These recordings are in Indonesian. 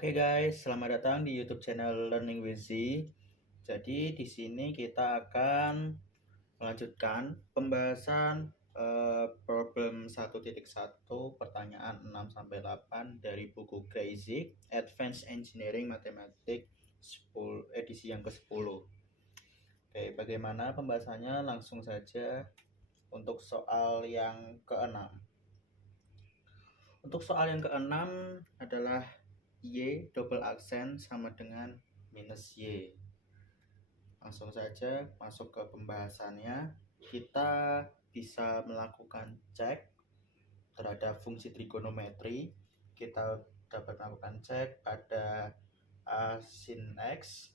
Oke guys, selamat datang di YouTube channel Learning with Z. Jadi di sini kita akan melanjutkan pembahasan problem 1.1 pertanyaan 6 sampai 8 dari buku Kreyszig Advanced Engineering Mathematics 10 edisi yang ke-10. Oke, bagaimana pembahasannya? Langsung saja untuk soal yang ke-6. Untuk soal yang ke-6 adalah Y double aksen sama dengan minus Y. Langsung saja masuk ke pembahasannya. Kita bisa melakukan cek terhadap fungsi trigonometri. Kita dapat melakukan cek pada A sin X,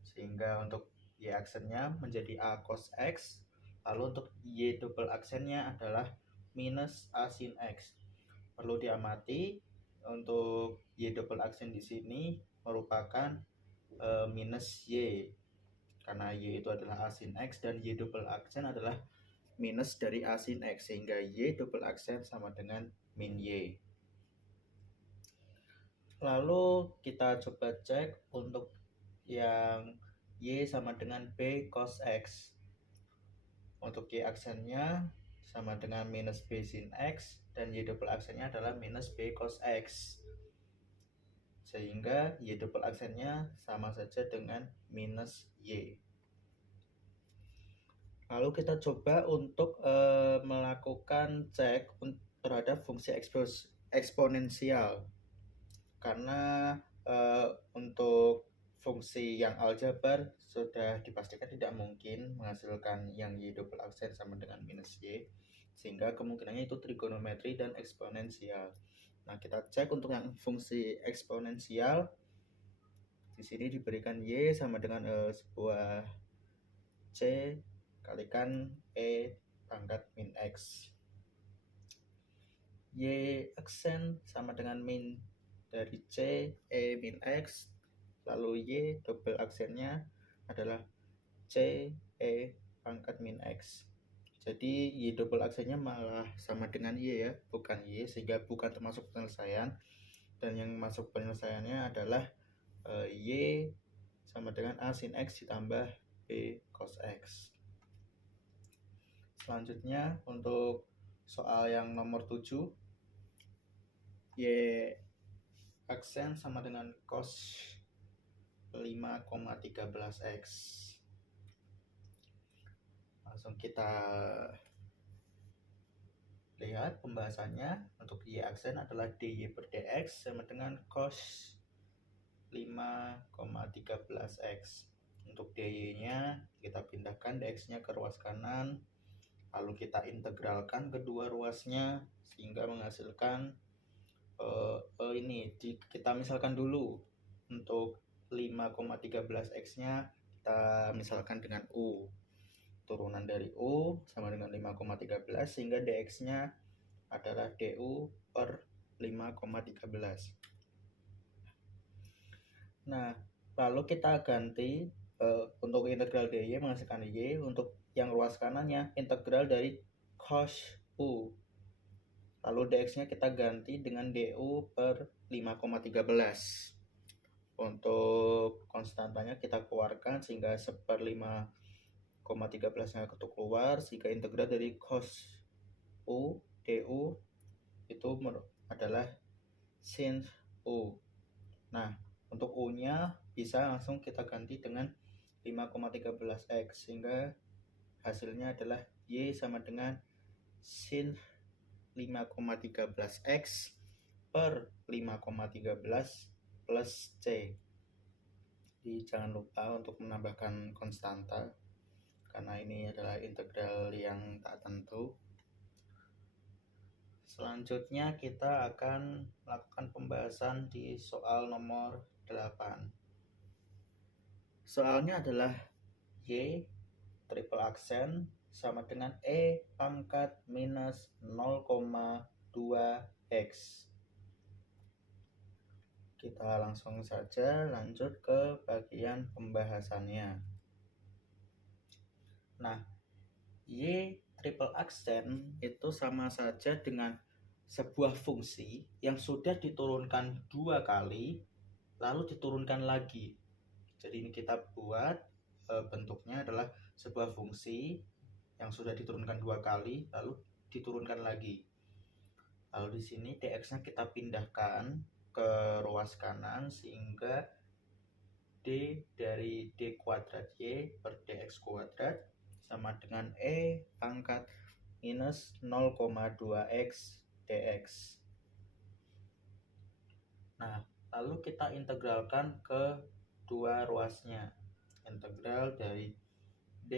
sehingga untuk Y aksennya menjadi A cos X. Lalu untuk Y double aksennya adalah minus A sin X. Perlu diamati untuk Y double aksen di sini merupakan minus Y, karena Y itu adalah A sin X dan Y double aksen adalah minus dari A sin X, sehingga Y double aksen sama dengan min Y. Lalu kita coba cek untuk yang Y sama dengan B cos X. Untuk Y aksennya sama dengan minus B sin X dan Y double aksennya adalah minus B cos X, sehingga Y double aksennya sama saja dengan minus Y. Lalu kita coba untuk melakukan cek terhadap fungsi eksponensial, karena untuk fungsi yang aljabar sudah dipastikan tidak mungkin menghasilkan yang Y double aksen sama dengan minus Y, sehingga kemungkinannya itu trigonometri dan eksponensial. Nah, kita cek untuk yang fungsi eksponensial. Di sini diberikan Y sama dengan sebuah C kalikan E pangkat min X. Y aksen sama dengan min dari C E min X, lalu Y double aksennya adalah C E pangkat min X. Jadi Y double aksennya malah sama dengan Y ya, bukan Y, sehingga bukan termasuk penyelesaian. Dan yang masuk penyelesaiannya adalah Y sama dengan A sin X ditambah B cos X. Selanjutnya untuk soal yang nomor 7, Y aksen sama dengan cos 5,13 X. Langsung kita lihat pembahasannya. Untuk Y aksen adalah dy per dx sama dengan cos 5,13 X. Untuk dy nya kita pindahkan dx nya ke ruas kanan, lalu kita integralkan kedua ruasnya sehingga menghasilkan ini kita misalkan dulu. Untuk 5,13 X nya kita misalkan dengan U, turunan dari U sama dengan 5,13, sehingga dx nya adalah du per 5,13. Nah, lalu kita ganti untuk integral dy menghasilkan y. Untuk yang ruas kanannya integral dari cos U, lalu dx nya kita ganti dengan du per 5,13. Untuk konstantanya kita keluarkan sehingga 1/5,13 nya keluar, sehingga integral dari cos U du itu adalah sin U. Nah, untuk U nya bisa langsung kita ganti dengan 5,13 X, sehingga hasilnya adalah Y sama dengan sin 5,13 X per 5,13 plus C. Jadi jangan lupa untuk menambahkan konstanta, karena ini adalah integral yang tak tentu. Selanjutnya kita akan melakukan pembahasan di soal nomor 8. Soalnya adalah Y triple aksen sama dengan E pangkat minus 0,2 X. Kita langsung saja lanjut ke bagian pembahasannya. Nah, Y triple aksen itu sama saja dengan sebuah fungsi yang sudah diturunkan 2 kali lalu diturunkan lagi. Jadi ini kita buat bentuknya adalah sebuah fungsi yang sudah diturunkan 2 kali lalu diturunkan lagi. Lalu di sini dx-nya kita pindahkan ke ruas kanan sehingga d dari d kuadrat y per dx kuadrat sama dengan e pangkat minus 0,2x dx. Nah, lalu kita integralkan ke dua ruasnya. Integral dari d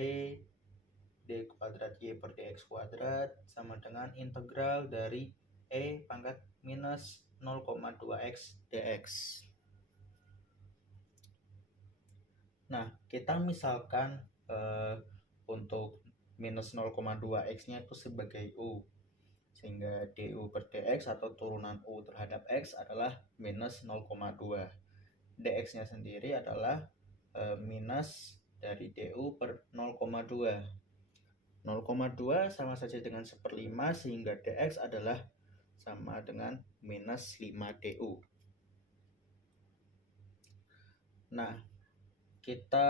kuadrat y per dx kuadrat sama dengan integral dari e pangkat minus 0,2x dx. Nah, kita misalkan untuk minus 0,2x nya itu sebagai u, sehingga du per dx atau turunan u terhadap x adalah minus 0,2. dx nya sendiri adalah minus dari du per 0,2. 0,2 sama saja dengan 1/5 sehingga dx adalah sama dengan minus 5 du. Nah, kita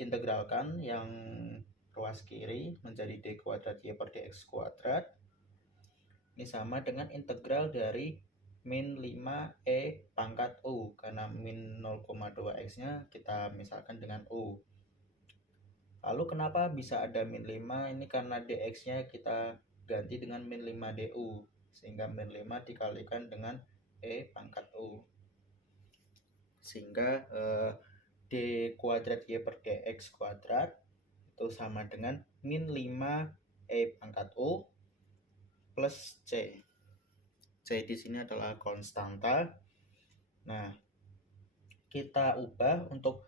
integralkan yang ruas kiri menjadi d kuadrat y per dx kuadrat. Ini sama dengan integral dari min 5e pangkat u, karena min 0,2x nya kita misalkan dengan u. Lalu kenapa bisa ada min 5? Ini karena dx nya kita ganti dengan min 5 du, sehingga min 5 dikalikan dengan e pangkat u, sehingga d kuadrat y per dx kuadrat itu sama dengan min 5 e pangkat u plus c. C di sini adalah konstanta. Nah, kita ubah untuk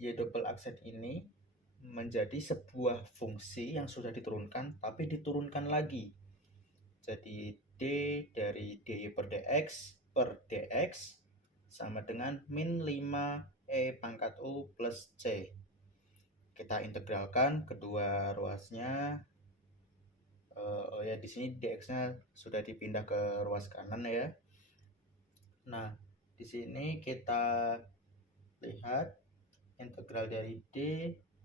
y double aksen ini menjadi sebuah fungsi yang sudah diturunkan tapi diturunkan lagi. Jadi d dari dy per dx per dx sama dengan min 5e pangkat u plus c. Kita integralkan kedua ruasnya. Di sini dx-nya sudah dipindah ke ruas kanan ya. Nah, di sini kita lihat integral dari d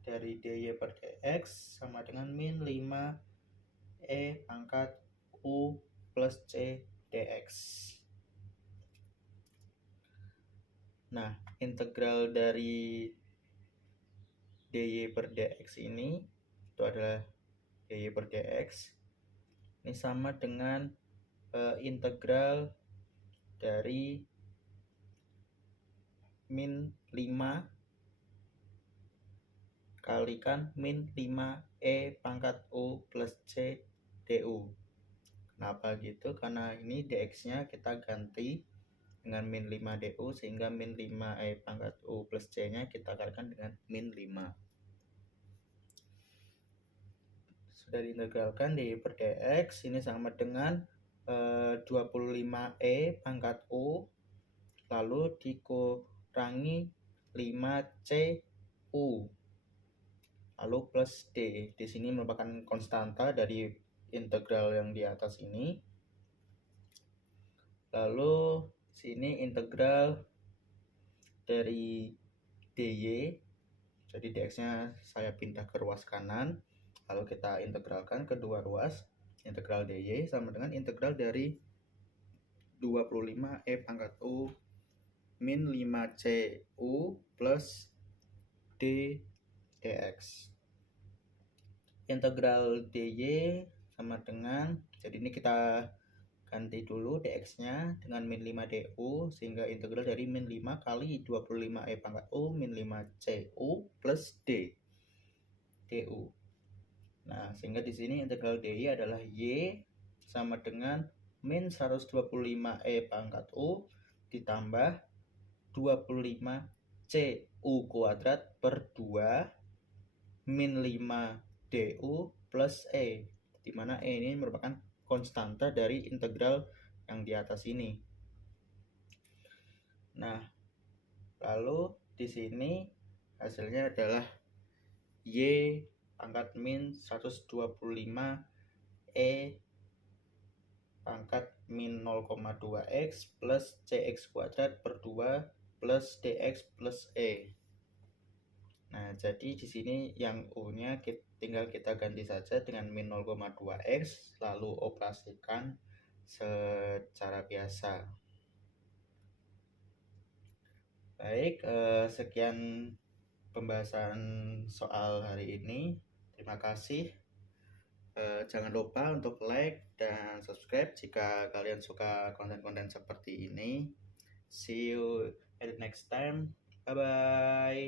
dari dy per dx sama dengan min 5e pangkat u plus c dx. Nah, integral dari dy per dx ini itu adalah dy per dx. Ini sama dengan integral dari min 5 kalikan min 5e pangkat u plus c du. Kenapa gitu? Karena ini dx-nya kita ganti dengan min 5 du sehingga min 5e pangkat u plus c-nya kita kalikan dengan min 5. Sudah diintegralkan di per dx ini sama dengan 25e pangkat u lalu dikurangi 5cu lalu plus d. Di sini merupakan konstanta dari integral yang di atas ini. Lalu sini integral dari dy. Jadi dx-nya saya pindah ke ruas kanan. Lalu kita integralkan kedua ruas. Integral dy sama dengan integral dari 25e pangkat u min 5cu plus d dx. Integral dy sama dengan, jadi ini kita ganti dulu dx-nya dengan min 5 du sehingga integral dari min 5 kali 25e pangkat u min 5cu plus d du. Nah, sehingga di sini integral dy adalah y sama dengan min 125e pangkat u ditambah 25cu kuadrat per 2 min 5 du plus e, di mana e ini merupakan konstanta dari integral yang di atas ini. Nah, lalu di sini hasilnya adalah y pangkat min 125e pangkat min 0,2x plus cx kuadrat per 2 plus dx plus e. Nah, jadi di sini yang U-nya tinggal kita ganti saja dengan min 0,2x, lalu operasikan secara biasa. Baik, sekian pembahasan soal hari ini. Terima kasih. Jangan lupa untuk like dan subscribe jika kalian suka konten-konten seperti ini. See you at the next time. Bye bye.